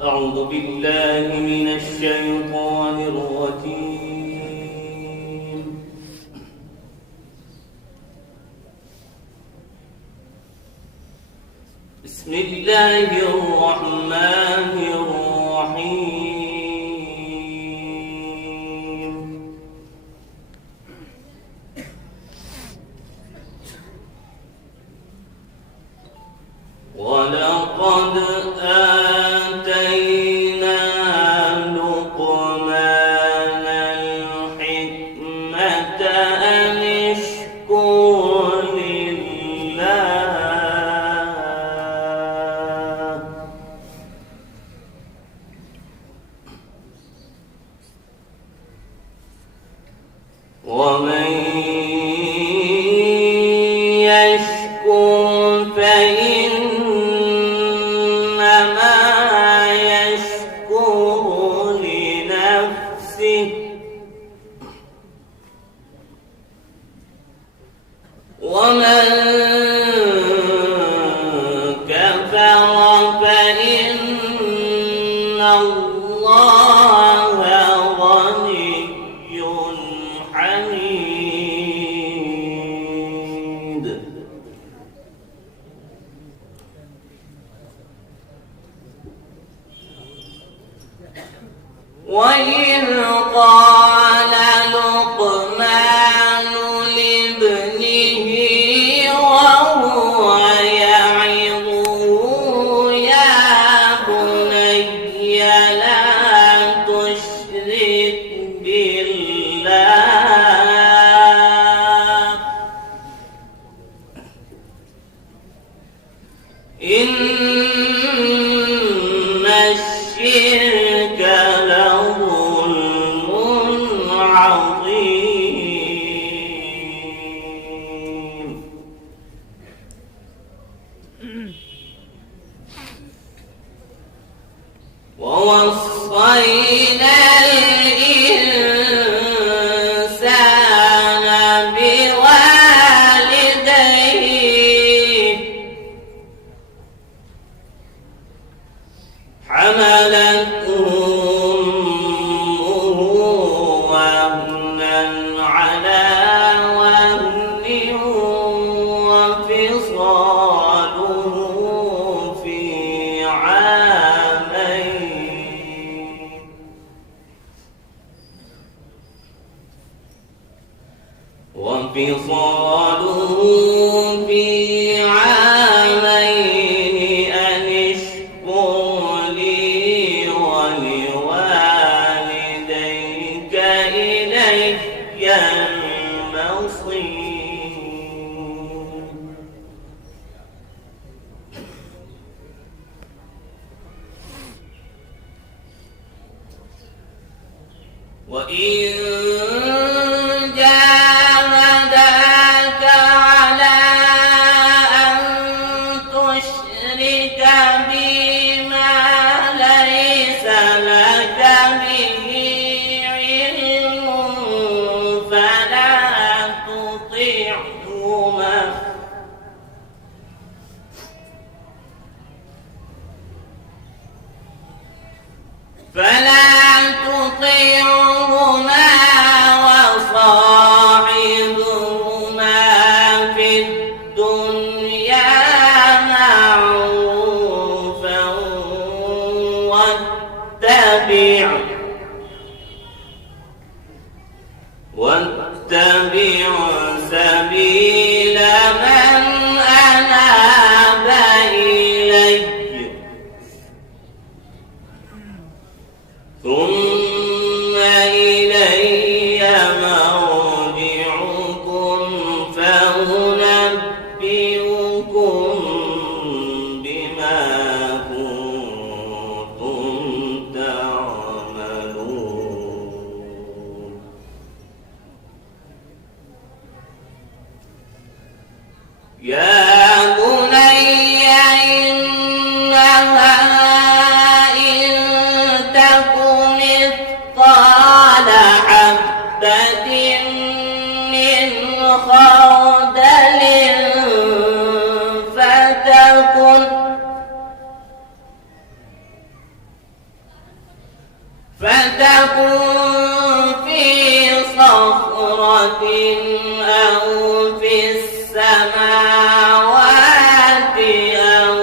أعوذ بالله من الشيطان الرجيم. بسم الله الرحمن الرحيم. ولقد آتينا لقمان الحكمة أن اشكر لله ومن يشكر فإنما يشكر لنفسه ومن كفر فإن الله غني حميد. وإذ قال لقمان لابنه وهو يعظه يا بني لا تشرك بالله إن الشرك لظلم عظيم. ووصينا الإنسان بوالديه حملته أمه وهنا على وهن وفصاله في عامين أن اشكر لي ولوالديك إلي المصير. وإن جاهداك على أن تشرك بي ما ليس لك به علم فلا تطعهما وصاحبهما في الدنيا معروفا واتبع سبيل من أناب إلي ثم إلي مرجعكم فأنبئكم بما كنتم تعملون. يا بني إنها إن تك مثقال فتكن في صخرة أو في السماوات أو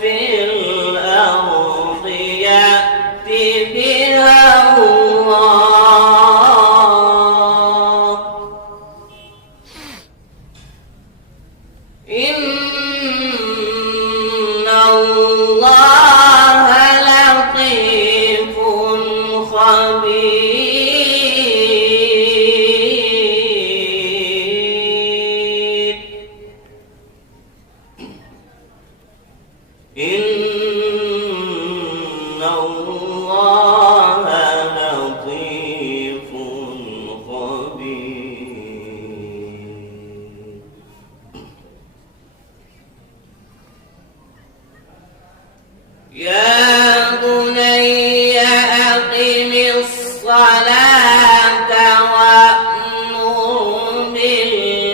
في الأرض يأت بها الله إن الله لطيف خبير إن الله لطيف خبير يا بني أقم الصلاة وأمر بالمعروف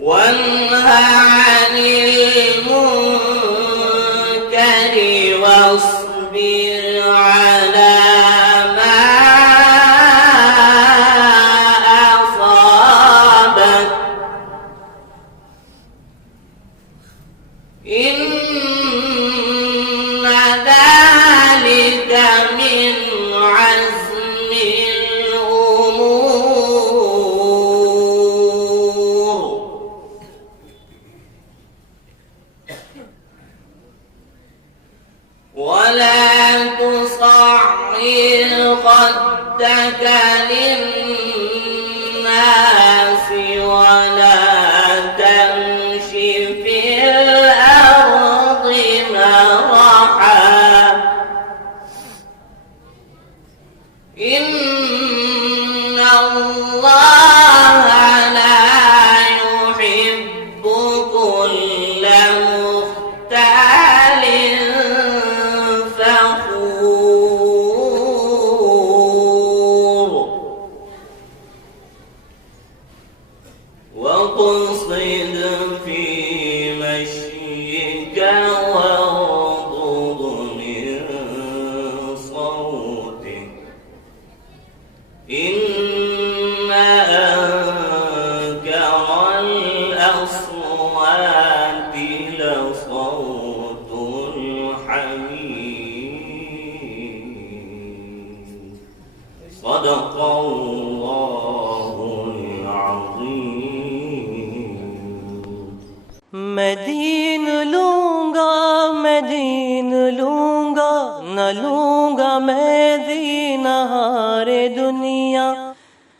وانه عن المنكر واصبر على ما أصابك إن ذلك من عزم الأمور ولا تصعر خدك للناس ولا تمش في الأرض مرحا إن الله لا يحب كل مختال فخور واقصد في مشيك واغضض من صوتك إن أنكر الأصوات لصوت الحمير صدق الله العظيم मैं दीन लूंगा न लूंगा मैं दीन हारे दुनिया